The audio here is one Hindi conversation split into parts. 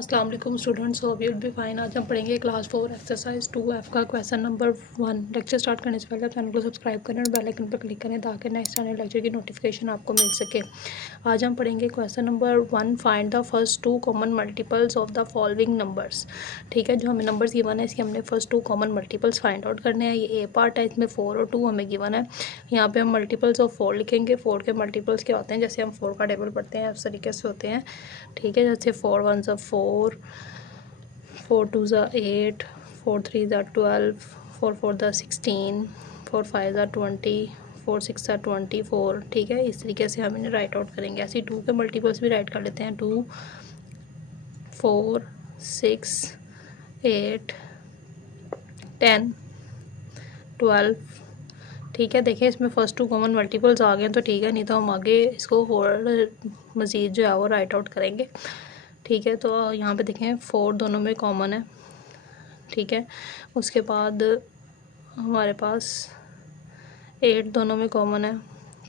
अस्सलाम वालेकुम students, hope you will be fine. आज हम पढ़ेंगे क्लास 4 एक्सरसाइज 2F का क्वेश्चन नंबर 1। लेक्चर स्टार्ट करने से पहले चैनल को सब्सक्राइब करें और बेल आइकन पर क्लिक करें ताकि नेक्स्ट आने लेक्चर की नोटिफिकेशन आपको मिल सके। आज हम पढ़ेंगे question number 1, find the first 2 common multiples of the following numbers. ठीक है, जो हमें नंबर्स गिवन है इसके हमने first 2 common multiples find out करने हैं। ये ए पार्ट है, इसमें 4 और 2 हमें गिवन है। यहाँ पे हम मल्टीपल्स ऑफ 4 लिखेंगे। 4 के मल्टीपल्स क्या होते हैं, जैसे हम 4 का टेबल पढ़ते हैं उस तरीके से होते हैं। ठीक है, जैसे 4 1 4, 4 2 8, 4 3 12, 4 4 16, 4 5 20, 4 6 24। ठीक है, इस तरीके से हम इन्हें राइट आउट करेंगे। ऐसे 2 के मल्टीपल्स भी राइट कर लेते हैं। 2 4 6 8 10 12। ठीक है, देखिए इसमें फर्स्ट 2 कॉमन मल्टीपल्स आ गए हैं तो ठीक है, नहीं तो हम आगे इसको और मज़ीद जो है वो राइट आउट करेंगे। ठीक है, तो यहाँ पे देखें 4 दोनों में कॉमन है। ठीक है, उसके बाद हमारे पास 8 दोनों में कॉमन है।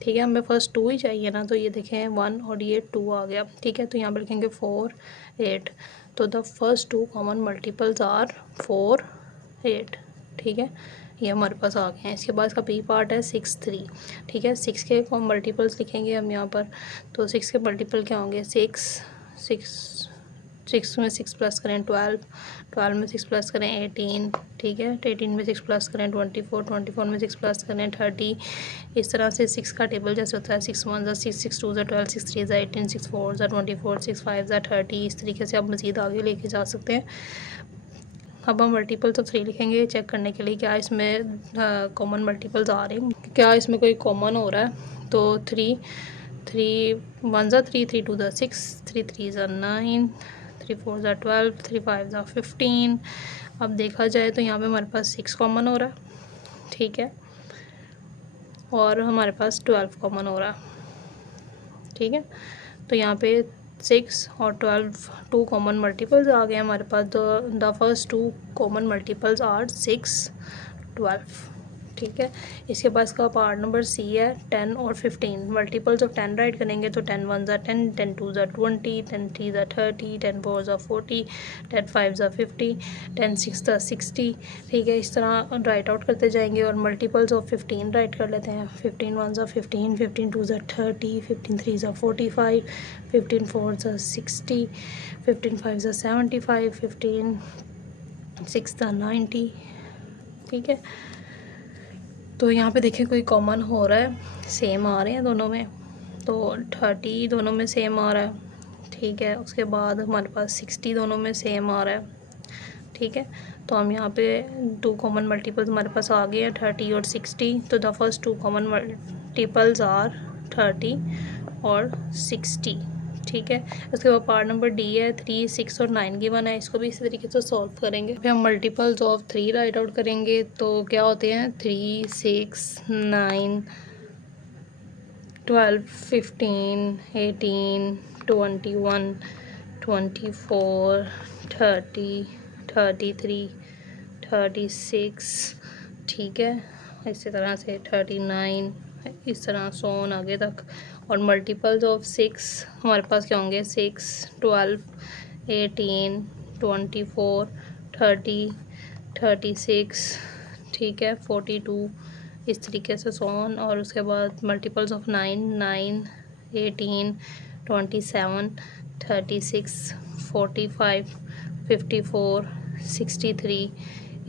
ठीक है, हमें फर्स्ट 2 ही चाहिए ना, तो ये देखें 1 और ये 2 आ गया। ठीक है, तो यहाँ पर लिखेंगे 4 8। तो the first 2 common multiples are 4 8। ठीक है, ये हमारे पास आ गए हैं। इसके बाद इसका बी पार्ट है 6 3। ठीक है, 6 के मल्टीपल्स लिखेंगे हम यहाँ पर। तो 6 के मल्टीपल क्या होंगे, 6 में 6 प्लस करें 12, 12 में 6 प्लस करें 18। ठीक है, 18 में 6 प्लस करें 24, 24 में 6 प्लस करें 30। इस तरह से 6 का टेबल जैसे होता है 6 1 6, 6 2 12, 6 3 18, 6 4 24, 6 5 30। इस तरीके से आप मज़ीद आगे लेके जा सकते हैं। अब हम मल्टीपल्स ऑफ 3 लिखेंगे चेक करने के लिए क्या इसमें कॉमन मल्टीपल्स आ रहे हैं, क्या इसमें कोई कॉमन हो रहा है। तो 3 1 3, 3 2 6, 3 3 9, 3 4 12, 3 5 15। अब देखा जाए तो यहाँ पे हमारे पास 6 कॉमन हो रहा है। ठीक है, और हमारे पास 12 कॉमन हो रहा है। ठीक है, तो यहाँ पे 6 और 12 2 कॉमन मल्टीपल्स आ गए हमारे पास। The first 2 common multiples are 6 12। ठीक है, इसके पास का पार्ट नंबर सी है 10 और 15। मल्टीपल्स ऑफ 10 राइट करेंगे तो 10 1 10, 10 2 20, 10 3 30, 10 4 40, 10 5 50, 10 6 60। ठीक है, इस तरह राइट आउट करते जाएंगे और मल्टीपल्स ऑफ 15 राइट कर लेते हैं। 15 1 15, 15 2 30, 15 3 45, 15 4 60, 15 5 75, 15 6 90। ठीक है, तो यहाँ पे देखिए कोई कॉमन हो रहा है, सेम आ रहे हैं दोनों में। तो 30 दोनों में सेम आ रहा है। ठीक है, उसके बाद हमारे पास 60 दोनों में सेम आ रहा है। ठीक है, तो हम यहाँ पे 2 कॉमन मल्टीपल्स हमारे पास आ गए हैं 30 और 60। तो the first 2 common multiples are 30 और 60। ठीक है, उसके बाद पार्ट नंबर डी है 3 6 और 9 गिवन है। इसको भी इसी तरीके से सॉल्व करेंगे। फिर हम मल्टीपल्स ऑफ 3 राइट आउट करेंगे तो क्या होते हैं 3 6 9 12 15 18 21 24 30 33 36। ठीक है, इसी तरह से 39, इस तरह सोन आगे तक। और मल्टीपल्स ऑफ 6 हमारे पास क्या होंगे 6 12 18 24 30 36। ठीक है, 42, इस तरीके से सोन। और उसके बाद मल्टीपल्स ऑफ 9 9 18 27 36 45 54 63।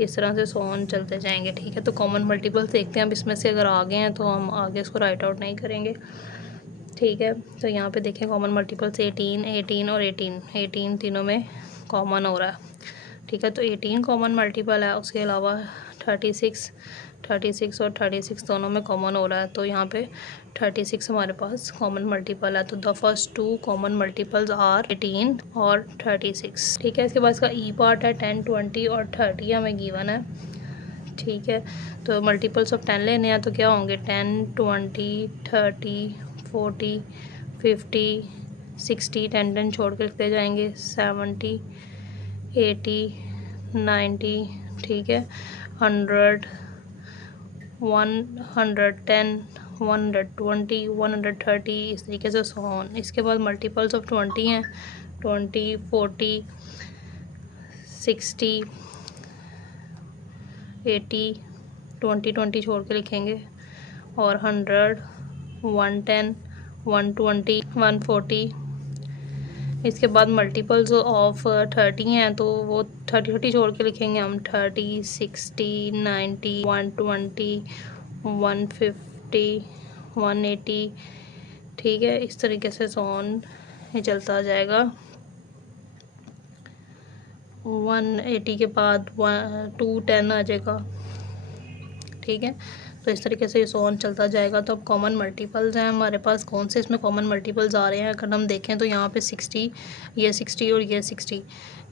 इस तरह से सोन चलते जाएंगे। ठीक है, तो कॉमन मल्टीपल्स देखते हैं अब इसमें से अगर आ गए हैं तो हम आगे इसको राइट आउट नहीं करेंगे। ठीक है, तो यहाँ पे देखें कॉमन मल्टीपल्स 18 18 और 18 18 तीनों में कॉमन हो रहा है। ठीक है, तो 18 कॉमन मल्टीपल है। उसके अलावा 36 36 और 36 दोनों में कॉमन हो रहा है। तो यहाँ पे 36 हमारे पास कॉमन मल्टीपल है। तो the first 2 common multiples are 18 और 36। ठीक है, इसके बाद इसका ई पार्ट है 10 20 और 30 हमें गिवन है। ठीक है, तो मल्टीपल्स ऑफ 10 लेने हैं तो क्या होंगे 10 20 30 40 50 60। 10 10 छोड़ के लिखते जाएंगे 70 80 90। ठीक है, 100 110 120 130, इस तरीके से सोन। इसके बाद मल्टीपल्स ऑफ 20 हैं 20, 40, 60, 80, 20 छोड़ के लिखेंगे, और 100, 110, 120, 140। इसके बाद मल्टीपल्स ऑफ 30 हैं तो वो 30 छोड़ के लिखेंगे हम, 30, 60, 90, 120, 150, 180। ठीक है, इस तरीके से सोन ये चलता जाएगा। 180 के बाद 210 आ जाएगा। ठीक है, तो इस तरीके से ये सोन चलता जाएगा। तो अब कॉमन मल्टीपल्स हैं हमारे पास, कौन से इसमें कॉमन मल्टीपल्स आ रहे हैं अगर हम देखें तो यहाँ पे 60, ये 60 और ये 60,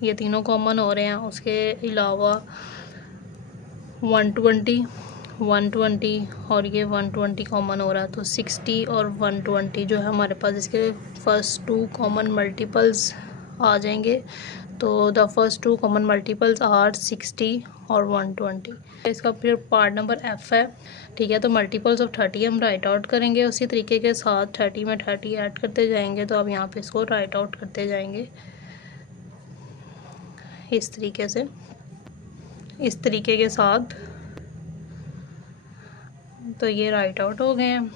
ये तीनों कॉमन हो रहे हैं। उसके अलावा 120, 120 और ये 120 कॉमन हो रहा है। तो 60 और 120 जो है हमारे पास इसके फर्स्ट 2 कॉमन मल्टीपल्स आ जाएंगे। तो the first 2 common multiples are 60 और 120। इसका फिर पार्ट नंबर एफ है। ठीक है, तो मल्टीपल्स ऑफ 30 हम राइट आउट करेंगे उसी तरीके के साथ, 30 में 30 ऐड करते जाएंगे। तो अब यहाँ पे इसको राइट आउट करते जाएंगे इस तरीके से, इस तरीके के साथ। तो ये राइट आउट हो गए हैं।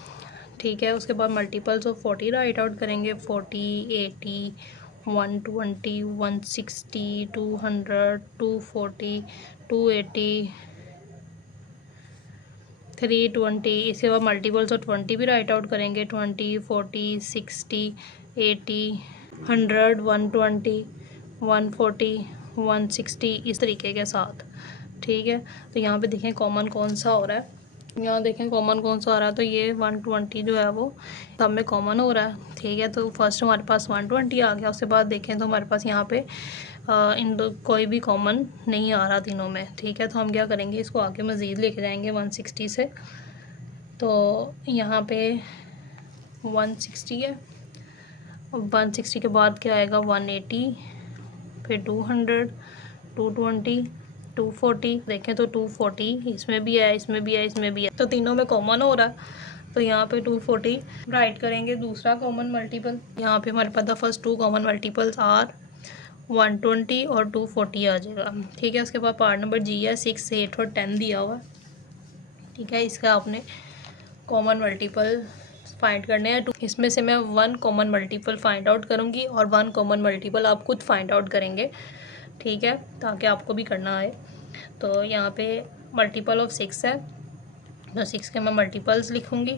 ठीक है, उसके बाद मल्टीपल्स ऑफ 40 राइट आउट करेंगे, 40, 80, 120, 160, 200, 240, 280, 320। इसके बाद मल्टीपल्स ऑफ 20 भी राइट आउट करेंगे, 20, 40, 60, 80, 100, 120, 140, 160 इस तरीके के साथ। ठीक है, तो यहाँ पे देखें कॉमन कौन सा हो रहा है, यहाँ देखें कॉमन कौन सा आ रहा है। तो ये 120 जो है वो सब में कॉमन हो रहा है। ठीक है, तो फर्स्ट हमारे पास 120 आ गया। उसके बाद देखें तो हमारे पास यहाँ पे इन दो कोई भी कॉमन नहीं आ रहा तीनों में। ठीक है, तो हम क्या करेंगे, इसको आगे मज़ीद लेके जाएंगे 160 से। तो यहाँ पे 160 है, 160 के बाद क्या आएगा, 180, फिर 200, 220, 240। देखें तो 240 इसमें भी है, इसमें भी है, इसमें भी है, तो तीनों में कॉमन हो रहा है। तो यहाँ पे 240 राइट करेंगे दूसरा कॉमन मल्टीपल। यहाँ पे हमारे पास फर्स्ट 2 कॉमन मल्टीपल्स आर 120 और 240 आ जाएगा। ठीक है, उसके बाद पार्ट नंबर जी है, 6, 8 और 10 दिया हुआ। ठीक है, इसका आपने कॉमन मल्टीपल फाइंड करने हैं। इसमें से मैं 1 कॉमन मल्टीपल फाइंड आउट करूँगी और 1 कॉमन मल्टीपल आप खुद फाइंड आउट करेंगे। ठीक है, ताकि आपको भी करना आए। तो यहाँ पे मल्टीपल ऑफ 6 है, तो 6 के मैं मल्टीपल्स लिखूँगी,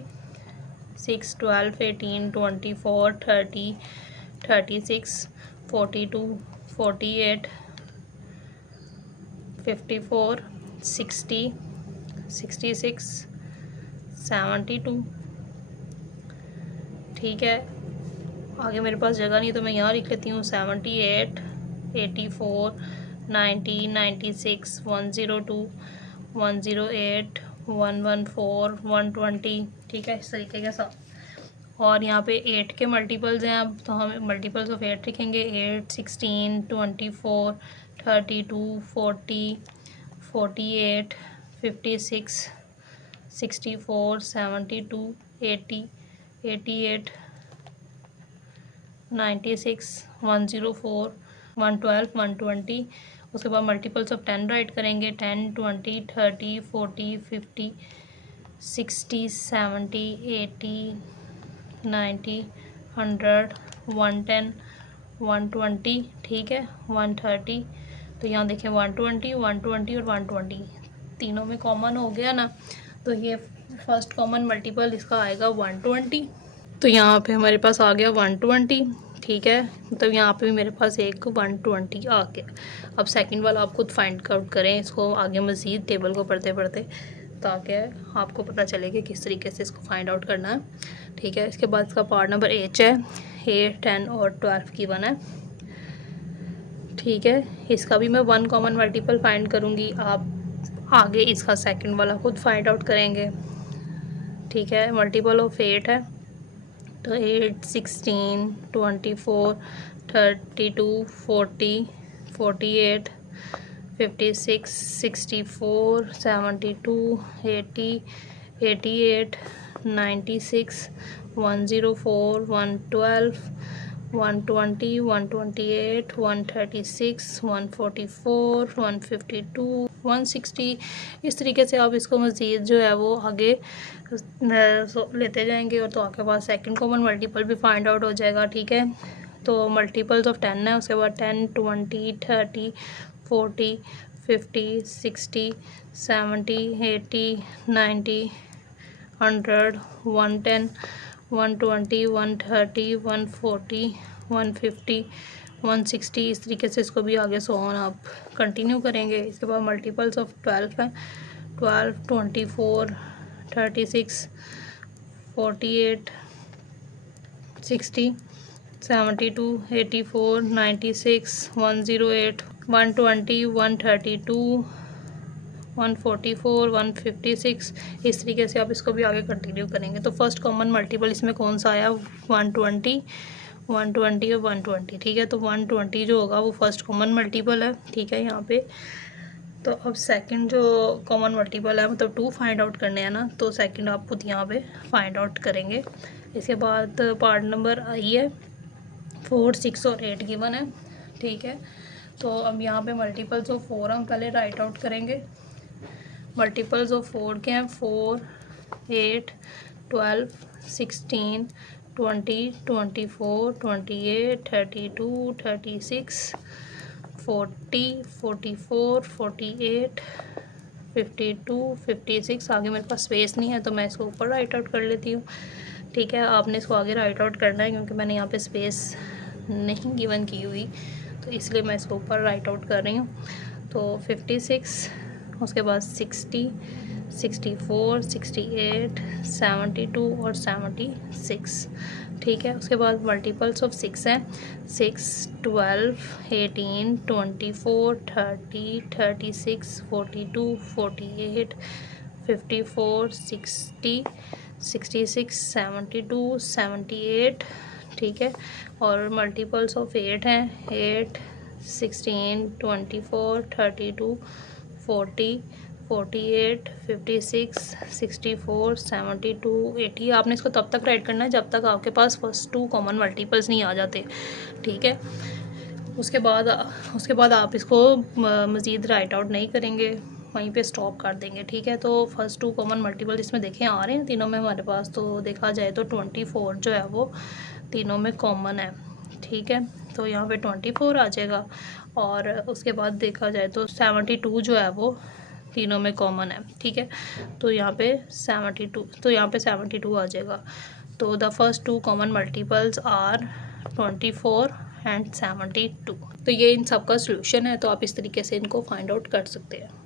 6, 12, 18, 24, 30, 36, 42, 48, 54, 60, 66, 72। ठीक है, आगे मेरे पास जगह नहीं तो मैं यहाँ लिख लेती हूँ, 78, 84, 90, 96, 102, 108, 114, 120। ठीक है, इस तरीके के साथ। और यहाँ पे 8 के मल्टीपल्स हैं, अब तो हम मल्टीपल्स ऑफ 8 लिखेंगे, 8, 16, 24, 32, 40, 48, 56, 64, 72, 80, 88, 96, 104, 112, 120। उसके बाद मल्टीपल्स ऑफ 10 राइट करेंगे, 10, 20, 30, 40, 50, 60, 70, 80, 90, 100, 110, 120। ठीक है, 130। तो यहाँ देखें 120, 120 और 120 तीनों में कॉमन हो गया ना। तो ये फर्स्ट कॉमन मल्टीपल इसका आएगा 120। तो यहाँ पे हमारे पास आ गया 120। ठीक है, तो यहाँ पे भी मेरे पास एक 120 आ गया। अब सेकंड वाला आप खुद फाइंड आउट करें इसको आगे मज़ीद टेबल को पढ़ते पढ़ते, ताकि आपको पता चले कि किस तरीके से इसको फाइंड आउट करना है। ठीक है, इसके बाद इसका पार्ट नंबर 8 है, 8, 10 और 12 की 1 है। ठीक है, इसका भी मैं 1 कॉमन मल्टीपल फाइंड करूँगी, आप आगे इसका सेकंड वाला खुद फाइंड आउट करेंगे। ठीक है, मल्टीपल ऑफ 8 है, तो 8, 16, 24, 32, 40, 48, 56, 64, 72, 80, 88, 96, 104, 112, 120, 128, 136, 144, 152, 160। इस तरीके से आप इसको मज़ीद जो है वो आगे लेते जाएंगे और तो आपके पास सेकंड कॉमन मल्टीपल भी फाइंड आउट हो जाएगा। ठीक है, तो मल्टीपल्स ऑफ 10 है, उसके बाद 10, 20, 30, 40, 50, 60, 70, 80, 90, 100, 110, 120, 130, 140, 150, 160। इस तरीके से इसको भी आगे सो ऑन आप कंटिन्यू करेंगे। इसके बाद मल्टीपल्स ऑफ 12 है, 12, 24, 36, 48, 60, 72, 84, 96, 108, 120, 132, 144, 156। इस तरीके से आप इसको भी आगे कंटिन्यू करेंगे। तो फर्स्ट कॉमन मल्टीपल इसमें कौन सा आया? 120, 120 और 120। ठीक है, तो 120 जो होगा वो फर्स्ट कॉमन मल्टीपल है। ठीक है, यहाँ पे तो अब सेकंड जो कॉमन मल्टीपल है मतलब 2 फाइंड आउट करने हैं ना, तो सेकंड आप खुद यहाँ पे फाइंड आउट करेंगे। इसके बाद पार्ट नंबर आई है 4, 6 और 8 गिवन है। ठीक है, तो अब यहाँ पे मल्टीपल्स ऑफ 4 हम पहले राइट आउट करेंगे। मल्टीपल्स ऑफ 4 के हैं 4, 8, 12, 16, 20, 24, 28, 32, 36, 40, 44, 48, 52, 56। आगे मेरे पास स्पेस नहीं है तो मैं इसको ऊपर राइट आउट कर लेती हूँ। ठीक है, आपने इसको आगे राइट आउट करना है क्योंकि मैंने यहाँ पे स्पेस नहीं गिवन की हुई, तो इसलिए मैं इसको ऊपर राइट आउट कर रही हूँ। तो 56, उसके बाद 60, 64, 68, 72 और 76। ठीक है, उसके बाद मल्टीपल्स ऑफ 6 हैं 6, 12, 18, 24, 30, 36, 42, 48, 54, 60, 66, 72, 78। ठीक है, और मल्टीपल्स ऑफ 8 हैं 8, 16, 24, 32, 40, 48, 56, 64, 72, 80। आपने इसको तब तक राइट करना है जब तक आपके पास फर्स्ट 2 कॉमन मल्टीपल्स नहीं आ जाते। ठीक है, उसके बाद आप इसको मज़ीद राइट आउट नहीं करेंगे, वहीं पे स्टॉप कर देंगे। ठीक है, तो फर्स्ट 2 कॉमन मल्टीपल इसमें देखें आ रहे हैं तीनों में हमारे पास, तो देखा जाए तो 24 जो है वो तीनों में कॉमन है। ठीक है, तो यहाँ पे 24 आ जाएगा और उसके बाद देखा जाए तो 72 जो है वो तीनों में कॉमन है। ठीक है, तो यहाँ पे 72 आ जाएगा। तो the first 2 common multiples are 24 and 72। तो ये इन सब का सोल्यूशन है, तो आप इस तरीके से इनको फाइंड आउट कर सकते हैं।